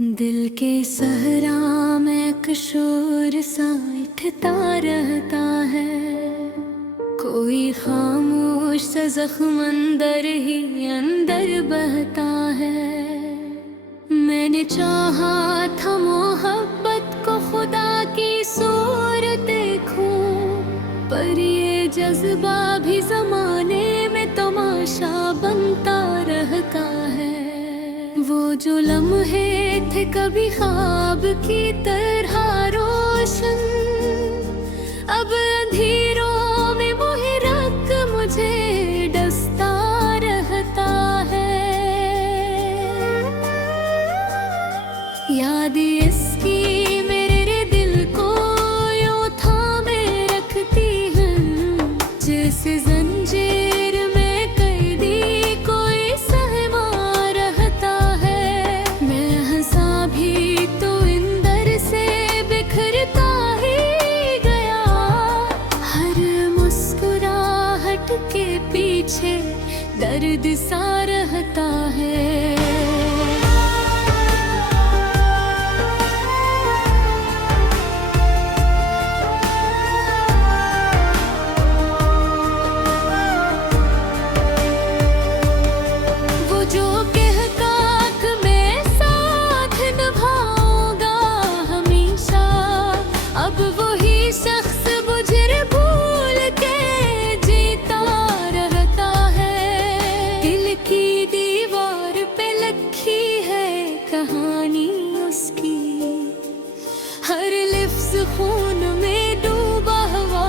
दिल के सहरा में किशोर सा उठता रहता है। कोई खामोश सा जख्म अंदर ही अंदर बहता है। मैंने चाहा था मोहब्बत को खुदा की सूरत देखूं, पर ये जज्बा भी जमाने में तमाशा बनता रहता है। वो जो लम्हे थे कभी ख्वाब की तरह रोशन, अब अंधेरों में मोहे रख मुझे डसता रहता है। याद इसकी मेरे दिल को यूं थामे रखती है, जैसे जंजीर में कैदी कोई सहमा रहता है। मैं हंसा भी तो अंदर से बिखरता ही गया, हर मुस्कुराहट के पीछे दर्द सा रहता है। हर लिफ्ज़ खून में डूबा हुआ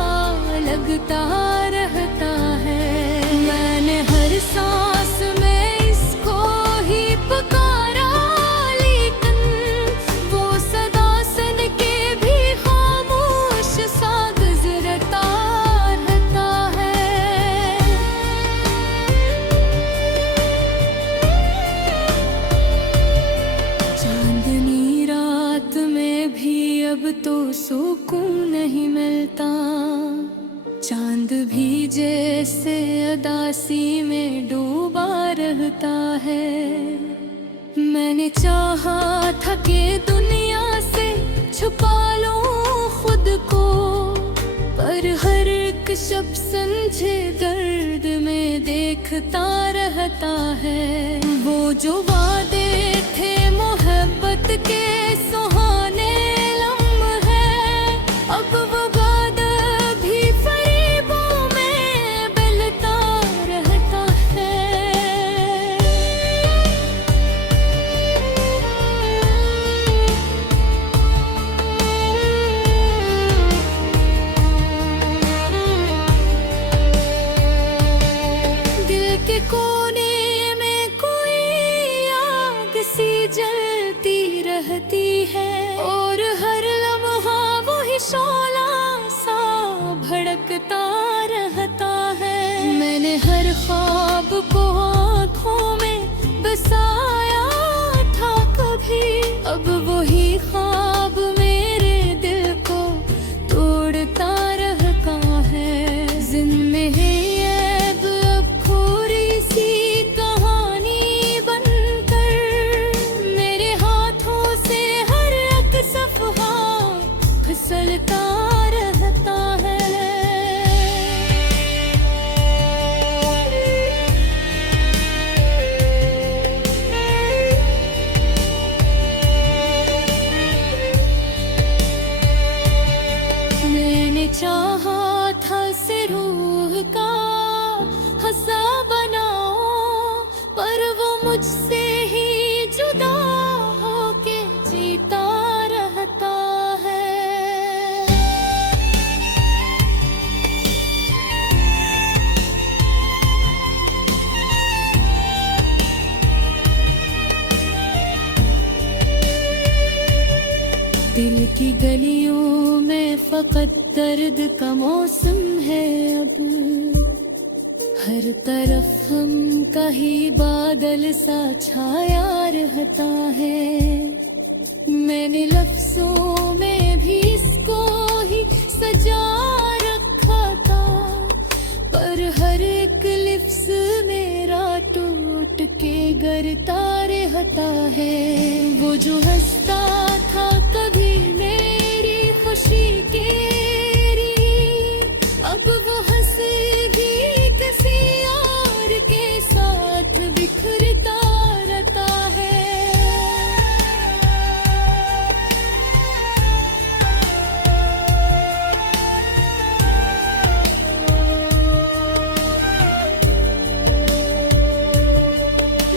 लगता रहता है। मैंने हर सांस में इसको ही पुकारा, लेकिन वो सदा सन के भी खामोश सा गुजरता रहता है। चांदनी रात में भी अब तो सुकून नहीं मिलता, चांद भी जैसे उदासी में डूबा रहता है। मैंने चाहा था कि दुनिया से छुपा लूं खुद को, पर हर एक शब्द समझे दर्द में देखता रहता है। वो जो वादे थे मोहब्बत के सुहाने अब वो वादा भी फरेबों में बलता रहता है। दिल के कोने में कोई आग सी जलती रहती है, और हर लम्हा शोला सा भड़कता रहता है। मैंने हर ख्वाब को आँखों में बसाया था कभी, अब वही ख्वाब मेरे दिल को तोड़ता रहता है। जिनमें है ऐब अब थोड़ी सी कहानी बनकर, मेरे हाथों से हर एक सफहा फिसलता रहता है। मैंने चाहा था से रूह का हंसा बनाओ, पर वो मुझसे ही जुदा होके जीता रहता है। दिल की गलियों में फकत दर्द का मौसम है अब, हर तरफ हम का ही बादल सा छाया रहता है। मैंने लफ्जों में भी इसको ही सजा रखा था, पर हर एक लिफ्ज़ मेरा टूट के बिगड़ता रहता है। वो जो हंसता था कभी मेरी खुशी के लिए, अब वो हंसे भी किसी और के साथ बिखरता रहता है।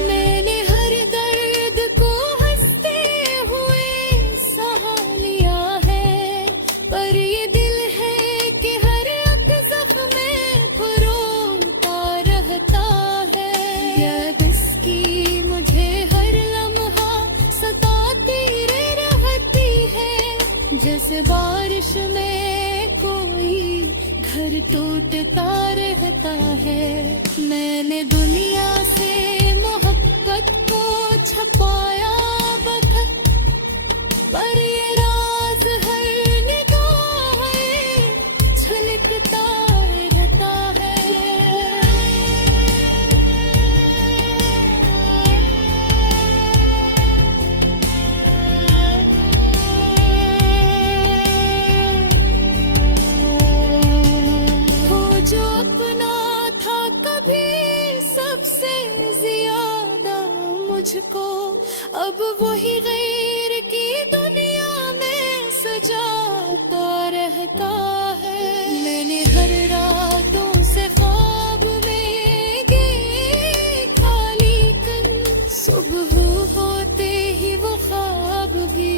मैंने हर दर्द को हंसते हुए सहा लिया है, पर ये दिल है कि हर एक ज़ख्म में फरोता रहता है। याद इसकी मुझे हर लम्हा सताती रहती है, जैसे बारिश में कोई घर टूटता रहता है। मैंने दुनिया से मोहब्बत को छपाया बखत, पर ये राज हर निगाह में छलकता रहता है। वो जो अपना था कभी सबसे ज्यादा मुझको, अब वही गैर की दुनिया में सजाता रहता है। मैंने हर रातों से ख्वाब में देखा, लेकिन सुबह होते ही वो ख्वाब भी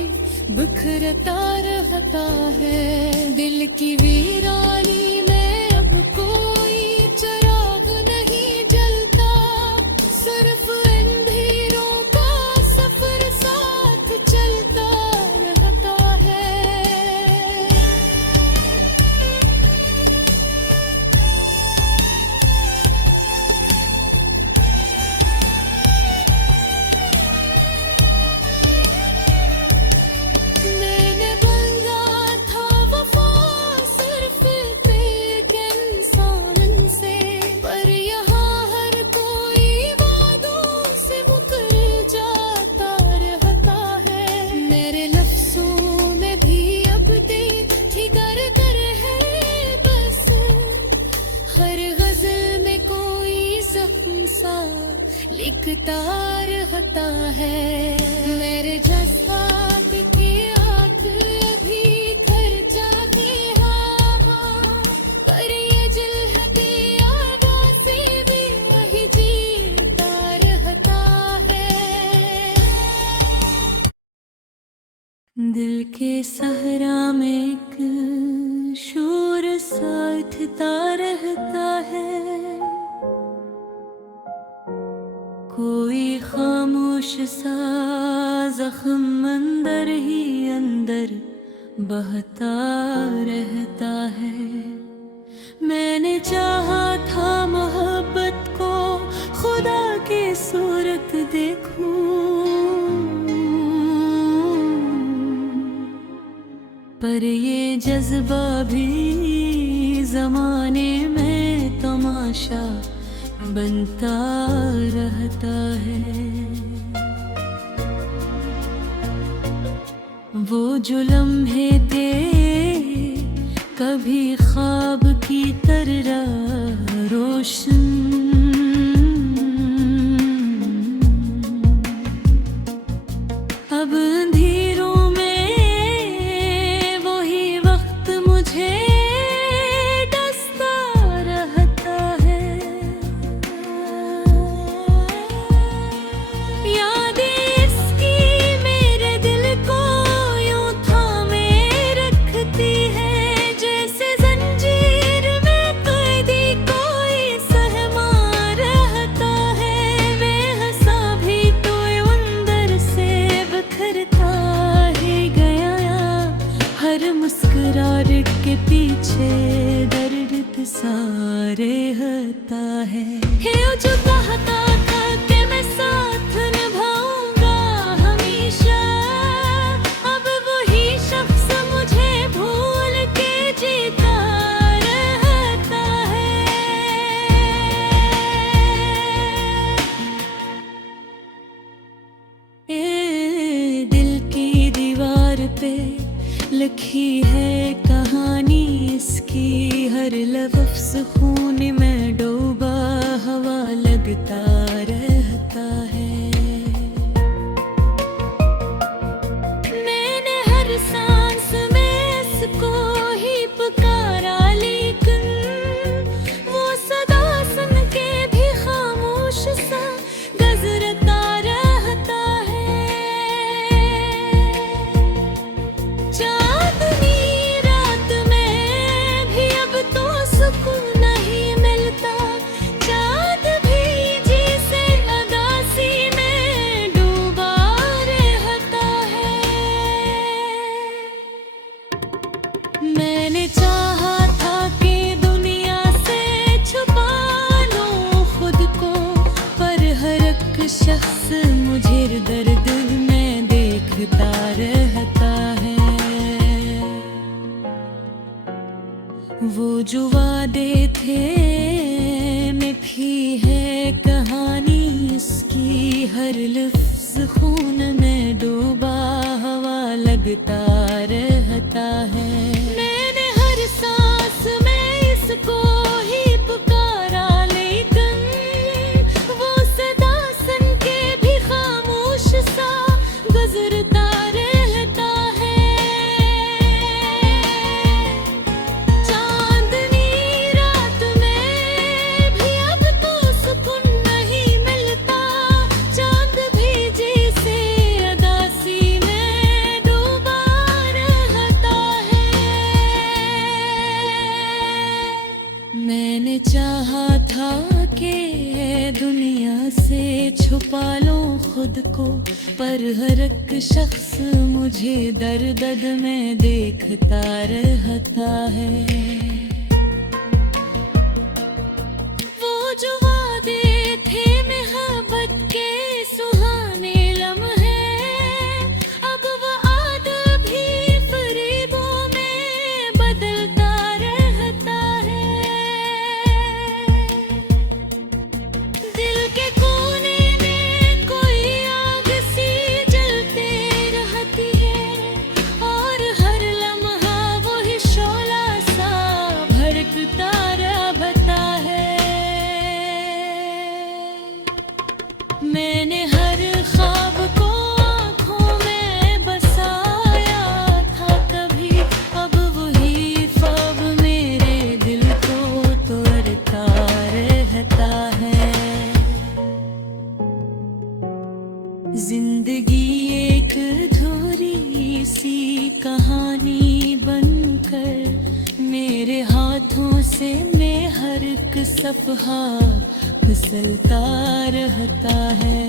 बिखरता रहता है। दिल की वीरानी में अब कोई चिराग नहीं जलता, सिर्फ अंधेरों का सफर साथ चलता रहता है। मैंने बंधा था वफा सिर्फ एक इंसान से, पर यहाँ हर कोई वादों से मुकर जाता रहता है। मेरे लफ्ज़ों में भी अब देखी कर है बस, हर गज़ल में कोई ज़ख्म सा लिखता रहता है। मेरे जज़्बात की आग भी घर जाके हाँ, पर ये जिल्हते आवाज़ से भी वही जीता रहता है। दिल के सहरा में एक शोर सा उठता रहता है, कोई खामोश सा जख्म अंदर ही अंदर बहता रहता है। मैंने चाहा था मोहब्बत को खुदा की सूरत देखूं, पर ये जज्बा भी जमाने में तमाशा बनता रहता है। वो जो लम्हे थे कभी ख्वाब की तरह रोशन, अब अंधेरों में वही वक्त मुझे डसता रहता है। यादें इसकी मेरे दिल को यूं थामे रखती है, जैसे जंजीर में कैदी कोई सहमा रहता है। बेहसा भी तो अंदर से बिखरता ही गया, हर मुस्कुराहट के पीछे दर्द सारे रहता है। वो जो कहता था कि मैं साथ निभाऊंगा हमेशा, अब वही शख्स मुझे भूल के जीता रहता है। लिखी है कहानी इसकी, हर लफ्ज़ खून में डूबा हवा लगता रहता है। मैंने हर सांस में इसको ही पुकारा, लेकिन वो सदा सुन के भी खामोश सा गुजरता रहता है। चांदनी रात में भी अब तो सुकून नहीं मिलता, चांद भी जैसे उदासी में डूबा रहता है। मैंने चाहा था कि दुनिया से छुपा लूं खुद को, पर हर एक शख्स मुझे दर्द में देखता रहता है। वो जो वादे थे मिठी है कहानी इसकी, हर लफ्ज़ खून में डूबा हवा लगता रहता है। मैंने हर सांस में इसको ही पुकारा, लेकिन वो सदा सुन के भी खामोश सा गुजरता रहता है। चांदनी रात में भी अब तो सुकून नहीं मिलता, चांद भी जैसे उदासी में डूबा रहता है। मैंने चाहा था कि दुनिया से छुपा लो खुद को, पर हर एक शख्स मुझे दर्द में देखता रहता है। वो जो वादे थे मोहब्बत के सुहाने लम्हे, अब वो आदा भी फरेबों में बदलता रहता है। दिल के कोने में कोई आग सी जलते रहती है, और हर लम्हा वही शोला सा भड़कता रहता है। मैंने हर ख्वाब को आँखों में बसाया था कभी, अब वही ख्वाब मेरे दिल को तोड़ता रहता है। जिंदगी एक अधूरी सी कहानी बनकर मेरे हाथों से मैं हर एक सफ़हा फिसलता रहता है।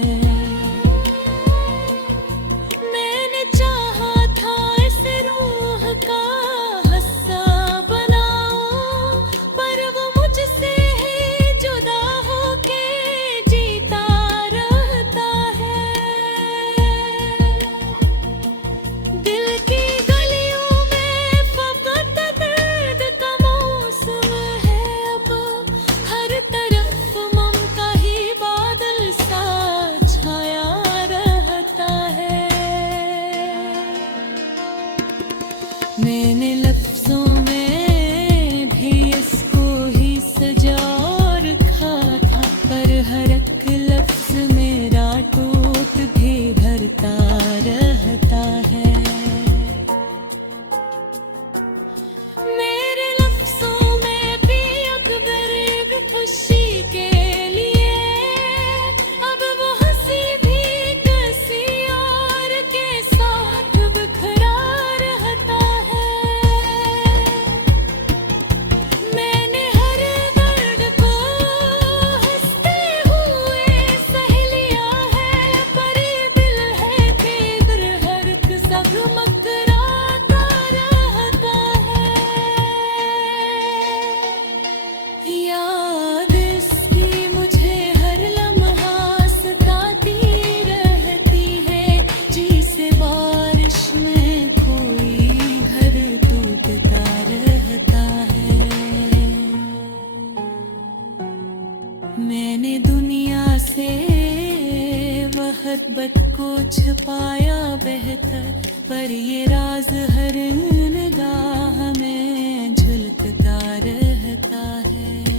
मैंने चाहा था इस रूह का हिस्सा बनाऊं, पर वो मुझसे ही जुदा होके जीता रहता है। दिल की गलियों में फकत दर्द का मौसम है, अब हर तरफ ममता ही बादल सा छाया रहता है। मैंने लफ्ज़ों में भी इसको ही सजा रखा था, पर हर एक लफ्ज़ मेरा टूट भी भरता रहता है। मेरे लफ्ज़ों में भी अकबर भी खुशी के लिए, अब वो हंसी भी किसी और के साथ बिखरा रहता है। पर ये राज हर निगाह में झलकता रहता है।